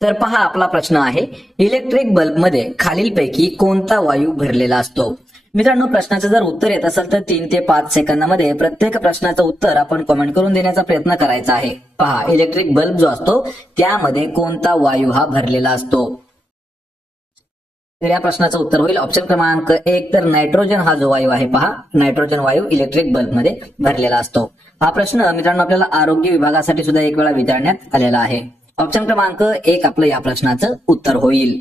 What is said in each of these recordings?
तर पहा आपला प्रश्न आहे, इलेक्ट्रिक बल्बमध्ये खालीलपैकी कोणता वायू भरलेला असतो? मित्रांनो, प्रश्नाचं जर उत्तर येत असेल तर 3 ते 5 सेकंदामध्ये प्रत्येक प्रश्नाचं उत्तर आपण कमेंट करून देण्याचा प्रयत्न करायचा आहे. पहा, इलेक्ट्रिक बल्ब जो असतो त्यामध्ये कोणता वायू हा भरलेला असतो? तर या प्रश्नाचं उत्तर होईल ऑप्शन क्रमांक 1, तर नायट्रोजन हा जो वायू आहे, पहा नायट्रोजन वायू इलेक्ट्रिक बल्बमध्ये भरलेला असतो. हा प्रश्न मित्रांनो आपल्याला आरोग्य विभागासाठी सुद्धा एक वेळा विचारण्यात आलेला आहे. ऑप्शन क्रमांक 1 आपलं या प्रश्नाचं उत्तर होईल.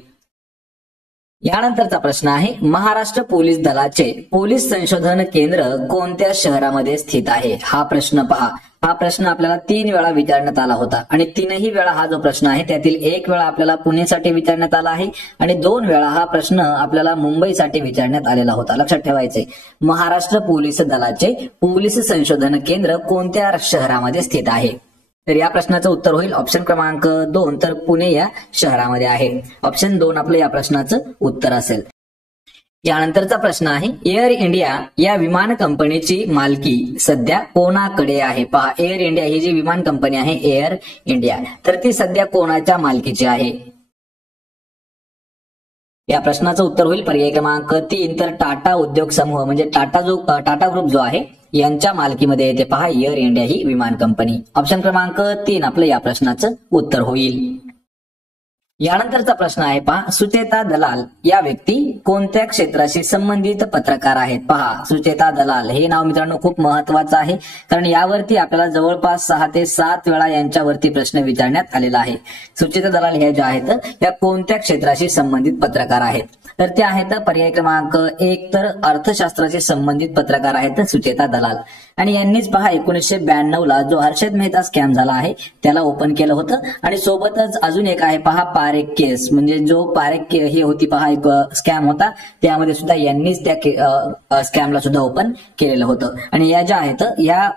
यानंतरचा प्रश्न आहे, महाराष्ट्र पोलीस दलाचे पोलीस संशोधन केंद्र कोणत्या शहरामध्ये स्थित आहे? हा प्रश्न पहा, हा प्रश्न आपल्याला 3 वेळा विचारण्यात आला होता आणि 3ही वेळा हा जो प्रश्न आहे त्यातील 1 वेळा आपल्याला पुणेसाठी विचारण्यात आला आहे आणि 2 वेळा हा प्रश्न आपल्याला मुंबईसाठी विचारण्यात आलेला होता. लक्षात ठेवायचे, महाराष्ट्र पोलीस दलाचे पोलीस संशोधन केंद्र कोणत्या शहरामध्ये स्थित आहे? तर या प्रश्नाचं उत्तर होईल ऑप्शन क्रमांक 2, तर पुणे या शहरामध्ये आहे. ऑप्शन 2 आपलं या प्रश्नाचं उत्तर असेल. यानंतरचा प्रश्न आहे, एअर इंडिया या विमान कंपनीची मालकी सध्या कोणाकडे आहे? पहा, एअर इंडिया ही जी विमान कंपनी आहे एअर इंडिया, तर ती सध्या कोणाच्या मालकीची आहे? या प्रश्नाचं उत्तर होईल पर्याय क्रमांक 3, तर टाटा उद्योग समूह म्हणजे टाटा ग्रुप जो आहे यांच्या मालकीमध्ये येते. पहा, एअर इंडिया ही विमान कंपनी. ऑप्शन क्रमांक 3 आपलं या प्रश्नाचं उत्तर होईल. यानंतरचा प्रश्न आहे, पहा सुचेता दलाल या व्यक्ती कोणत्या क्षेत्राशी संबंधित पत्रकार आहेत? पहा, सुचेता दलाल हे नाव मित्रांनो खूप महत्वाचं आहे, कारण यावरती आपल्याला जवळपास 6 ते 7 वेळा यांच्यावरती प्रश्न विचारण्यात आलेला आहे. सुचेता दलाल ह्या ज्या आहेत त्या कोणत्या क्षेत्राशी संबंधित पत्रकार आहेत? तर त्या आहेत पर्याय क्रमांक 1, तर अर्थशास्त्राशी संबंधित पत्रकार आहेत सुचेता दलाल. आणि यांनीच पहा 1992ला जो हर्षद मेहता स्कॅम झाला आहे त्याला ओपन केलं होतं आणि सोबतच अजून एक आहे पहा पारेख केस, म्हणजे जो पारेख ही होती पहा एक स्कॅम होता, त्यामध्ये सुद्धा यांनीच त्या स्कॅमला सुद्धा ओपन केलेलं होतं. आणि या ज्या आहेत या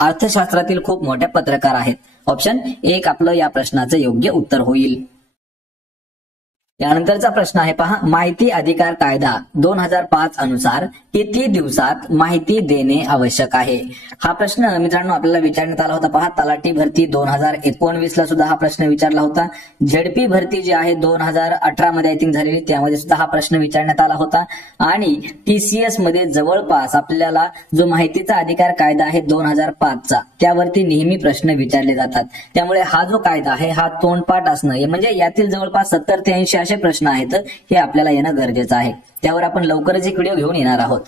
अर्थशास्त्रातील खूप मोठ्या पत्रकार आहेत. ऑप्शन 1 आपलं या प्रश्नाचं योग्य उत्तर होईल. यानंतरचा प्रश्न आहे, पहा माहिती अधिकार कायदा 2005 अनुसार किती दिवसात माहिती देणे आवश्यक आहे? हा प्रश्न मित्रांनो आपल्याला विचारण्यात आला होता. पहा, तलाठी भरती 2019ला सुद्धा हा प्रश्न विचारला होता. झेडपी भरती जी आहे 2018 मध्ये आय थिंक झालेली, त्यामध्ये सुद्धा हा प्रश्न विचारण्यात आला होता. आणि टीसीएस मध्ये जवळपास आपल्याला जो माहितीचा अधिकार कायदा आहे 2005चा, त्यावरती नेहमी प्रश्न विचारले जातात. त्यामुळे हा जो कायदा आहे हा तोंडपाठ असणं म्हणजे यातील जवळपास 70 ते 80 असे प्रश्न आहेत हे आपल्याला येणं गरजेचं आहे. त्यावर आपण लवकरच एक व्हिडिओ घेऊन येणार आहोत.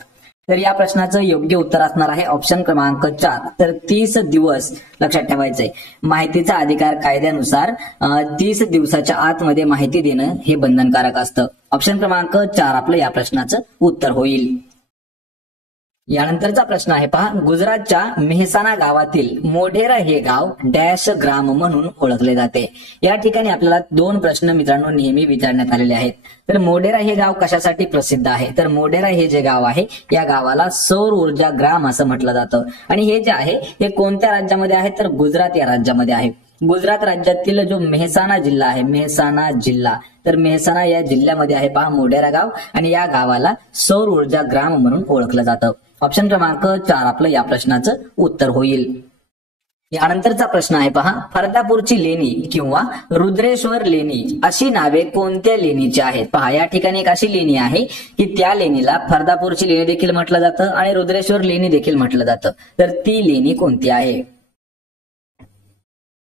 तर या प्रश्नाचं योग्य उत्तर असणार आहे ऑप्शन क्रमांक 4, तर 30 दिवस. लक्षात ठेवायचंय, माहितीचा अधिकार कायद्यानुसार 30 दिवसाच्या आतमध्ये माहिती देणं हे बंधनकारक असतं. ऑप्शन क्रमांक 4 आपलं या प्रश्नाचं उत्तर होईल. यानंतरचा प्रश्न आहे, पहा गुजरातच्या मेहसाणा गावातील मोढेरा हे गाव डॅश ग्राम म्हणून ओळखले जाते. या ठिकाणी आपल्याला 2 प्रश्न मित्रांनो नेहमी विचारण्यात आलेले आहेत. तर मोढेरा हे गाव कशासाठी प्रसिद्ध आहे? तर मोढेरा हे जे गाव आहे या गावाला सौर ऊर्जा ग्राम असं म्हटलं जातं. आणि हे जे आहे हे कोणत्या राज्यामध्ये आहे? तर गुजरात या राज्यामध्ये आहे. गुजरात राज्यातील जो मेहसाणा जिल्हा आहे, मेहसाणा जिल्हा, तर मेहसाणा या जिल्ह्यामध्ये आहे पहा मोढेरा गाव आणि या गावाला सौर ऊर्जा ग्राम म्हणून ओळखलं जातं. ऑप्शन क्रमांक 4 आपलं या प्रश्नाचं उत्तर होईल. यानंतरचा प्रश्न आहे, पहा फरदापूरची लेणी किंवा रुद्रेश्वर लेणी अशी नावे कोणत्या लेणीची आहेत? पहा, या ठिकाणी एक अशी लेणी आहे की त्या लेणीला फरदापूरची लेणी देखील म्हटलं जातं आणि रुद्रेश्वर लेणी देखील म्हटलं जातं. तर ती लेणी कोणती आहे?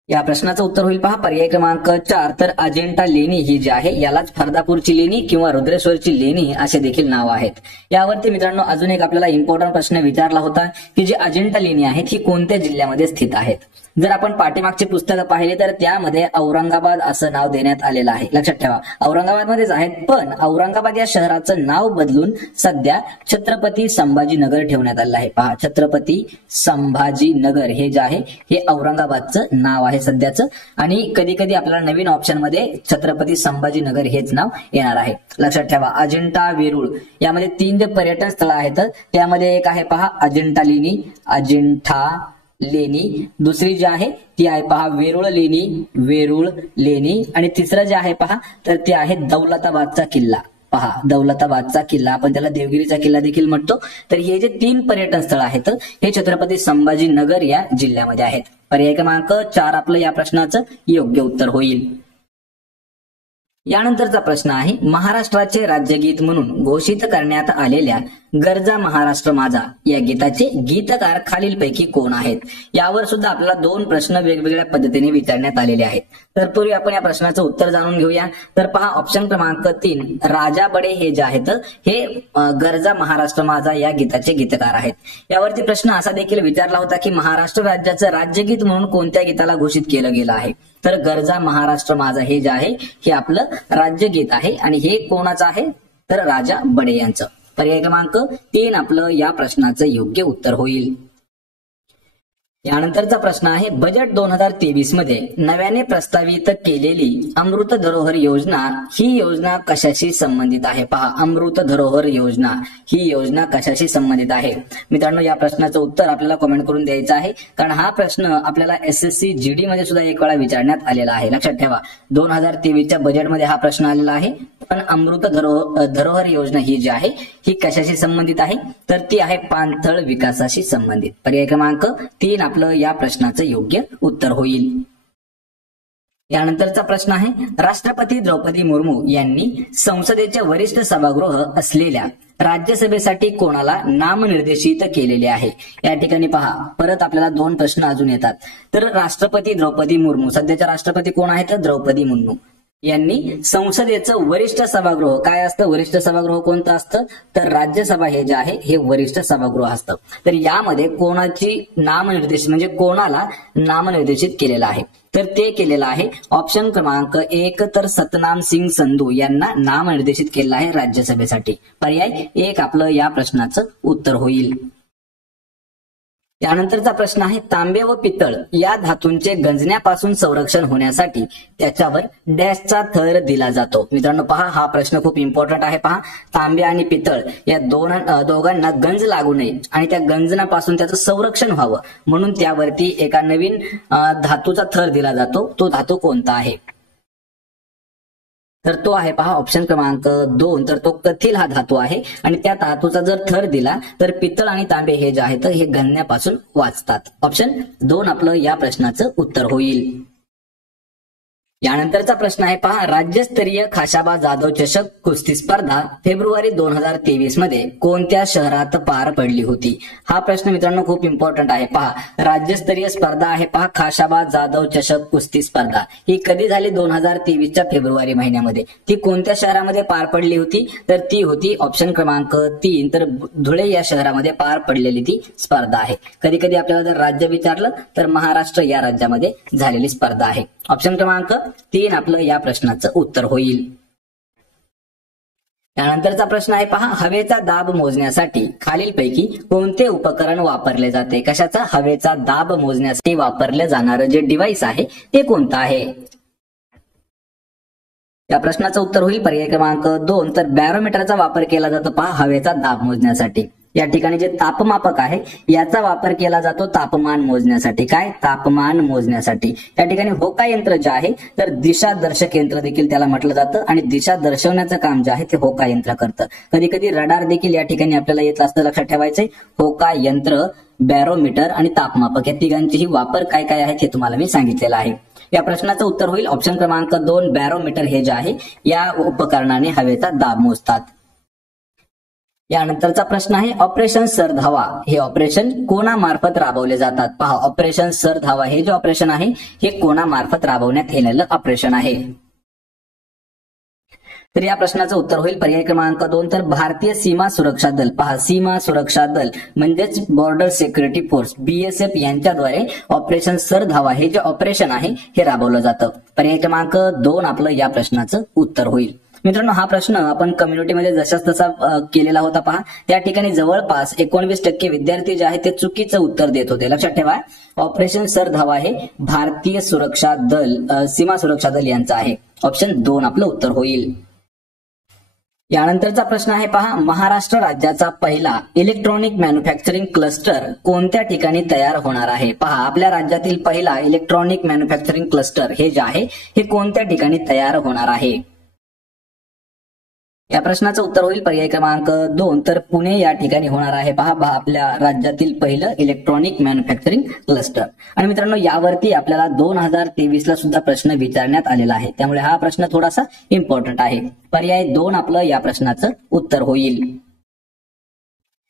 या प्रश्नाचं उत्तर होईल पहा पर्याय क्रमांक 4, तर अजिंठा लेणी ही जी आहे यालाच फरदापूरची लेणी किंवा रुद्रेश्वरची लेणी असे देखील नाव आहेत. यावरती मित्रांनो अजून एक आपल्याला इम्पॉर्टंट प्रश्न विचारला होता की जी अजिंठा लेणी आहेत ही कोणत्या जिल्ह्यामध्ये स्थित आहेत? जर आपण पाठीमागची पुस्तकं पाहिली तर त्यामध्ये औरंगाबाद असं नाव देण्यात आलेलं आहे. लक्षात ठेवा, औरंगाबादमध्येच आहेत, पण औरंगाबाद या शहराचं नाव बदलून सध्या छत्रपती संभाजीनगर ठेवण्यात आलेलं आहे. पहा, छत्रपती संभाजीनगर हे जे आहे हे औरंगाबादचं नाव आहे सध्याचं. आणि कधी कधी आपल्याला नवीन ऑप्शन मध्ये छत्रपती संभाजीनगर हेच नाव येणार आहे. लक्षात ठेवा, अजिंठा वेरूळ यामध्ये 3 जे पर्यटन स्थळ आहेत त्यामध्ये एक आहे पहा अजिंठा लेणी, अजिंठा लेणी, दुसरी जी आहे ती आहे पहा वेरूळ लेणी आणि तिसरं जे आहे पहा तर ते आहे दौलताबादचा किल्ला. पहा, दौलताबादचा किल्ला, आपण त्याला देवगिरीचा किल्ला देखील म्हणतो. तर हे जे 3 पर्यटन स्थळ आहेत हे छत्रपती संभाजीनगर या जिल्ह्यामध्ये आहेत. पर्याय क्रमांक 4 आपलं या प्रश्नाचं योग्य उत्तर होईल. यानंतरचा प्रश्न आहे महाराष्ट्राचे राज्यगीत म्हणून घोषित करण्यात आलेल्या गरजा महाराष्ट्र माझा या गीताचे गीतकार खालीलपैकी कोण आहेत. यावर सुद्धा आपल्याला 2 प्रश्न वेगवेगळ्या पद्धतीने विचारण्यात आलेले आहेत. तर पूर्वी आपण या प्रश्नाचं उत्तर जाणून घेऊया. तर पहा ऑप्शन क्रमांक 3 राजा बडे हे जे आहेत हे गरजा महाराष्ट्र माझा या गीताचे गीतकार आहेत. यावरती प्रश्न असा देखील विचारला होता की महाराष्ट्र राज्याचं राज्यगीत म्हणून कोणत्या गीताला घोषित केलं गेलं आहे. तर गरजा महाराष्ट्र माझा हे जे आहे हे आपलं राज्यगीत आहे आणि हे कोणाचं आहे तर राजा बडे यांचं. पर्याय क्रमांक 3 आपलं या प्रश्नाचं योग्य उत्तर होईल. यानंतरचा प्रश्न आहे बजेट 2023 मध्ये नव्याने प्रस्तावित केलेली अमृत धरोहर योजना ही योजना कशाशी संबंधित आहे. पहा अमृत धरोहर योजना ही योजना कशाशी संबंधित आहे. मित्रांनो या प्रश्नाचं उत्तर आपल्याला कमेंट करून द्यायचं आहे कारण हा प्रश्न आपल्याला SSC GD मध्ये सुद्धा एक वेळा विचारण्यात आलेला आहे. लक्षात ठेवा 2023च्या बजेटमध्ये हा प्रश्न आलेला आहे. पण अमृत धरोहर योजना ही जी आहे ही कशाशी संबंधित आहे तर ती आहे पाणथळ विकासाशी संबंधित. पर्याय क्रमांक 3 आपलं या प्रश्नाचं योग्य उत्तर होईल. यानंतरचा प्रश्न आहे राष्ट्रपती द्रौपदी मुर्मू यांनी संसदेचे वरिष्ठ सभागृह असलेल्या राज्यसभेसाठी कोणाला नामनिर्देशित केलेले आहे. या ठिकाणी पहा परत आपल्याला 2 प्रश्न अजून येतात. तर राष्ट्रपती द्रौपदी मुर्मू सध्याच्या राष्ट्रपती कोण आहेत तर द्रौपदी मुर्मू यांनी संसदेचं वरिष्ठ सभागृह काय असतं वरिष्ठ सभागृह कोणतं असतं तर राज्यसभा हे जे आहे हे वरिष्ठ सभागृह असतं. तर यामध्ये कोणाची नामनिर्देशित म्हणजे कोणाला नामनिर्देशित केलेलं आहे तर ते केलेलं आहे ऑप्शन क्रमांक 1 तर सतनाम सिंग संधू यांना नामनिर्देशित केलेलं आहे राज्यसभेसाठी. पर्याय 1 आपलं या प्रश्नाचं उत्तर होईल. यानंतरचा प्रश्न आहे तांबे व पितळ या धातूंचे गंजण्यापासून संरक्षण होण्यासाठी त्याच्यावर डॅशचा थर दिला जातो. मित्रांनो पहा हा प्रश्न खूप इम्पॉर्टंट आहे. पहा तांबे आणि पितळ या दोघांना गंज लागू नये आणि त्या गंजनापासून त्याचं संरक्षण व्हावं म्हणून त्यावरती एका नवीन धातूचा थर दिला जातो. तो धातू कोणता आहे तर तो आहे पहा ऑप्शन क्रमांक 2 तर तो कथील हा धातू आहे आणि त्या धातूचा जर थर दिला तर पितळ आणि तांबे हे जे आहेत हे गंजण्यापासून वाचतात. ऑप्शन 2 आपलं या प्रश्नाचं उत्तर होईल. यानंतरचा प्रश्न आहे पहा राज्यस्तरीय खाशाबा जाधव चषक कुस्ती स्पर्धा फेब्रुवारी 2023 मध्ये कोणत्या शहरात पार पडली होती. हा प्रश्न मित्रांनो खूप इम्पॉर्टंट आहे. पहा राज्यस्तरीय स्पर्धा आहे पहा खाशाबा जाधव चषक कुस्ती स्पर्धा ही कधी झाली 2023च्या फेब्रुवारी महिन्यामध्ये. ती कोणत्या शहरामध्ये पार पडली होती तर ती होती ऑप्शन क्रमांक 3 तर धुळे या शहरामध्ये पार पडलेली ती स्पर्धा आहे. कधी कधी आपल्याला जर राज्य विचारलं तर महाराष्ट्र या राज्यामध्ये झालेली स्पर्धा आहे. ऑप्शन क्रमांक 3 आपलं या प्रश्नाचं उत्तर होईल. त्यानंतरचा प्रश्न आहे पहा हवेचा दाब मोजण्यासाठी खालीलपैकी कोणते उपकरण वापरले जाते. कशाचा हवेचा दाब मोजण्यासाठी वापरले जाणारं जे डिव्हाइस आहे ते कोणतं आहे. या प्रश्नाचं उत्तर होईल पर्याय क्रमांक 2 तर बॅरोमीटरचा वापर केला जातो पहा हवेचा दाब मोजण्यासाठी. या ठिकाणी जे तापमापक आहे याचा वापर केला जातो तापमान मोजण्यासाठी. काय तापमान मोजण्यासाठी. या ठिकाणी होका यंत्र जे आहे तर दिशा दर्शक यंत्र देखील त्याला म्हटलं जातं आणि दिशा दर्शवण्याचं काम जे आहे ते होका यंत्र करतं. कधी कधी रडार देखील या ठिकाणी आपल्याला येत असतं. लक्षात ठेवायचंय होका यंत्र बॅरोमीटर आणि तापमापक या तिघांचेही वापर काय काय आहेत हे तुम्हाला मी सांगितलेलं आहे. या प्रश्नाचं उत्तर होईल ऑप्शन क्रमांक 2 बॅरोमीटर हे जे आहे या उपकरणाने हवेचा दाब मोजतात. यानंतरचा प्रश्न आहे ऑपरेशन सरधावा हे ऑपरेशन कोणामार्फत राबवले जातात. पहा ऑपरेशन सरधावा हे जे ऑपरेशन आहे हे कोणामार्फत राबवण्यात येणारं ऑपरेशन आहे. तर या प्रश्नाचं उत्तर होईल पर्याय क्रमांक 2 तर भारतीय सीमा सुरक्षा दल. पहा सीमा सुरक्षा दल म्हणजेच बॉर्डर सिक्युरिटी फोर्स BSF यांच्याद्वारे ऑपरेशन सरधावा हे जे ऑपरेशन आहे हे राबवलं जातं. पर्याय क्रमांक 2 आपलं या प्रश्नाचं उत्तर होईल. मित्रांनो हा प्रश्न आपण कम्युनिटीमध्ये जशाच तसा केलेला होता. पहा त्या ठिकाणी जवळपास 19% विद्यार्थी जे आहेत ते चुकीचं उत्तर देत होते. लक्षात ठेवा ऑपरेशन सरधावा हे भारतीय सुरक्षा दल सीमा सुरक्षा दल यांचं आहे. ऑप्शन 2 आपलं उत्तर होईल. यानंतरचा प्रश्न आहे पहा महाराष्ट्र राज्याचा पहिला इलेक्ट्रॉनिक मॅन्युफॅक्चरिंग क्लस्टर कोणत्या ठिकाणी तयार होणार आहे. पहा आपल्या राज्यातील पहिला इलेक्ट्रॉनिक मॅन्युफॅक्चरिंग क्लस्टर हे जे आहे हे कोणत्या ठिकाणी तयार होणार आहे. या प्रश्नाचं उत्तर होईल पर्याय क्रमांक 2. तर पुणे या ठिकाणी होणार आहे पहा आपल्या राज्यातील पहिलं इलेक्ट्रॉनिक मॅन्युफॅक्चरिंग क्लस्टर. आणि मित्रांनो, यावरती आपल्याला 2023 ला सुद्धा प्रश्न विचारण्यात आलेला आहे, त्यामुळे हा प्रश्न थोडासा इम्पॉर्टंट आहे. पर्याय 2 आपलं या प्रश्नाचं उत्तर होईल.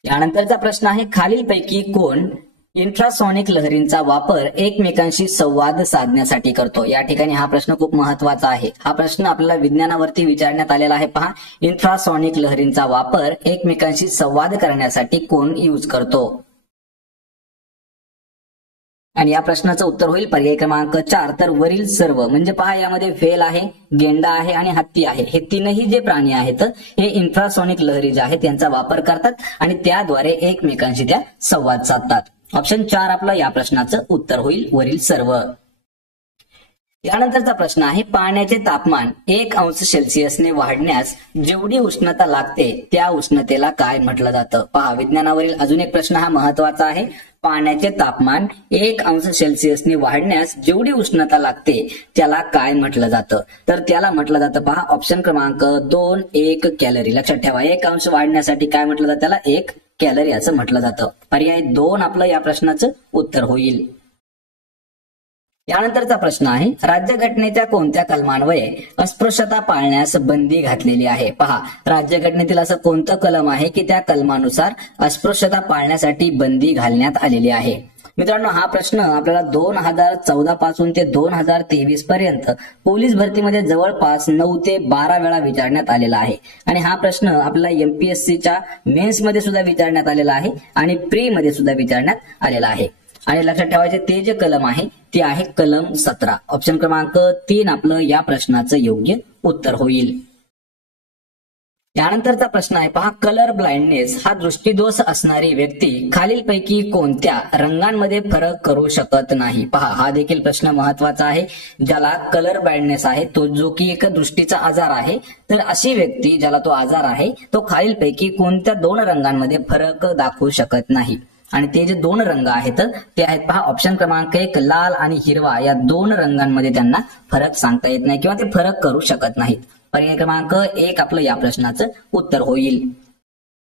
यानंतरचा प्रश्न आहे, खालीलपैकी कोण इंट्रासॉनिक लहरींचा वापर एकमेकांशी संवाद साधण्यासाठी करतो. या ठिकाणी हा प्रश्न खूप महत्वाचा आहे. हा प्रश्न आपल्याला विज्ञानावरती विचारण्यात आलेला आहे पहा. इंट्रासॉनिक लहरींचा वापर एकमेकांशी संवाद करण्यासाठी कोण यूज करतो. आणि या प्रश्नाचं उत्तर होईल पर्याय क्रमांक 4. तर वरील सर्व म्हणजे पहा, यामध्ये व्हेल आहे, गेंडा आहे आणि हत्ती आहे. हे तीनही जे प्राणी आहेत हे इंट्रासॉनिक लहरी जे आहेत त्यांचा वापर करतात आणि त्याद्वारे एकमेकांशी त्या संवाद साधतात. ऑप्शन 4 आपलं या प्रश्नाचं उत्तर होईल, वरील सर्व. यानंतरचा प्रश्न आहे, पाण्याचे तापमान 1 अंश सेल्सिअसने वाढण्यास जेवढी उष्णता लागते त्या उष्णतेला काय म्हटलं जातं. पहा, विज्ञानावरील अजून एक प्रश्न हा महत्वाचा आहे. पाण्याचे तापमान 1 अंश सेल्सिअसने वाढण्यास जेवढी उष्णता लागते त्याला काय म्हटलं जातं. तर त्याला म्हटलं जातं पहा, ऑप्शन क्रमांक 2 1 कॅलरी. लक्षात ठेवा, 1 अंश वाढण्यासाठी काय म्हटलं जातं, त्याला 1 कॅलरी असं म्हटलं जातं. पर्याय 2 आपलं या प्रश्नाचं उत्तर होईल. यानंतरचा प्रश्न आहे, राज्यघटनेच्या कोणत्या कलमान्वये अस्पृश्यता पाळण्यास बंदी घातलेली आहे. पहा, राज्यघटनेतील असं कोणतं कलम आहे की त्या कलमानुसार अस्पृश्यता पाळण्यासाठी बंदी घालण्यात आलेली आहे. मित्रांनो, हा प्रश्न आपल्याला 2014 पासून ते 2023 पर्यंत पोलीस भरतीमध्ये जवळपास 9 ते 12 वेळा विचारण्यात आलेला आहे. आणि हा प्रश्न आपल्याला एमपीएससीच्या मेन्स मध्ये सुद्धा विचारण्यात आलेला आहे आणि प्री मध्ये सुद्धा विचारण्यात आलेला आहे. आणि लक्षात ठेवायचे ते जे कलम आहे ते आहे कलम 17. ऑप्शन क्रमांक 3 आपलं या प्रश्नाचं योग्य उत्तर होईल. यानंतरचा प्रश्न आहे पहा, कलर ब्लाइंडनेस हा दृष्टीदोष असणारी व्यक्ती खालीलपैकी कोणत्या रंगांमध्ये फरक करू शकत नाही. पहा, हा देखील प्रश्न महत्वाचा आहे. ज्याला कलर ब्लाइंडनेस आहे, तो जो की एक दृष्टीचा आजार आहे, तर अशी व्यक्ती ज्याला तो आजार आहे तो खालीलपैकी कोणत्या 2 रंगांमध्ये फरक दाखवू शकत नाही. आणि ते जे 2 रंग आहेत ते आहेत पहा, ऑप्शन क्रमांक 1 लाल आणि हिरवा. या 2 रंगांमध्ये त्यांना फरक सांगता येत नाही किंवा ते फरक करू शकत नाहीत. पर्याय क्रमांक 1 आपलं या प्रश्नाचं उत्तर होईल.